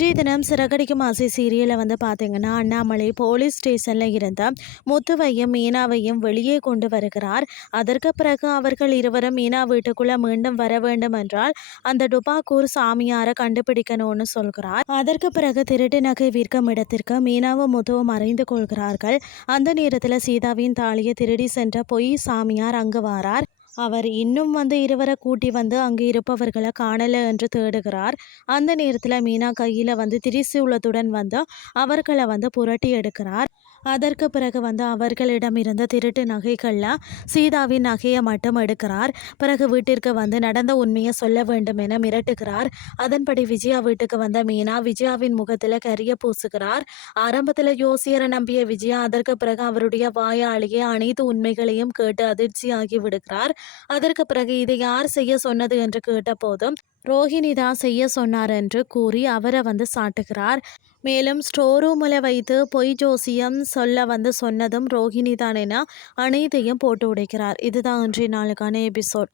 இன்றைய தினம் சிறகடிக்கும் ஆசை சீரியலை வந்து பார்த்தீங்கன்னா அண்ணாமலை போலீஸ் ஸ்டேஷனில் இருந்த முத்துவையும் மீனாவையும் வெளியே கொண்டு வருகிறார். அதற்கு பிறகு அவர்கள் இருவரும் மீனா வீட்டுக்குள்ள மீண்டும் வர வேண்டும் என்றால் அந்த டுபாக்கூர் சாமியாரை கண்டுபிடிக்கணும்னு சொல்கிறார். அதற்கு பிறகு திருட்டு நகை விற்கும் இடத்திற்கு மீனாவும் முத்துவும் மறைந்து கொள்கிறார்கள். அந்த நேரத்தில் சீதாவின் தாலியை திருடி சென்ற பொய் சாமியார் அங்கு வாரார். அவர் இன்னும் வந்து இருவரை கூட்டி வந்து அங்கு இருப்பவர்களை காணல என்று தேடுகிறார். அந்த நேரத்தில் மீனா கையில் வந்து திரிசூலத்துடன் வந்து அவர்களை வந்து புரட்டி எடுக்கிறார். அதற்கு பிறகு வந்து அவர்களிடம் இருந்த திருட்டு நகைகளில் சீதாவின் நகையை மட்டும் எடுக்கிறார். பிறகு வீட்டிற்கு வந்து நடந்த உண்மையை சொல்ல வேண்டும் என மிரட்டுகிறார். அதன்படி விஜயா வீட்டுக்கு வந்த மீனா விஜயாவின் முகத்தில் கரிய பூசுகிறார். ஆரம்பத்தில் யோசியரை நம்பிய விஜயா அதற்கு பிறகு அவருடைய வாயாலேயே அனைத்து உண்மைகளையும் கேட்டு அதிர்ச்சியாகி விடுகிறார். அதற்கு பிறகு இதை யார் செய்ய சொன்னது என்று கேட்டபோதும் ரோஹிணி தான் செய்ய சொன்னார் என்று கூறி அவரை வந்து சாட்டுகிறார். மேலும் ஸ்டோர் ரூமில் வைத்து பொய் ஜோசியம் சொல்ல வந்து சொன்னதும் ரோஹிணி தான் என அனைத்தையும் போட்டு உடைக்கிறார். இதுதான் இன்றைய நாளுக்கான எபிசோட்.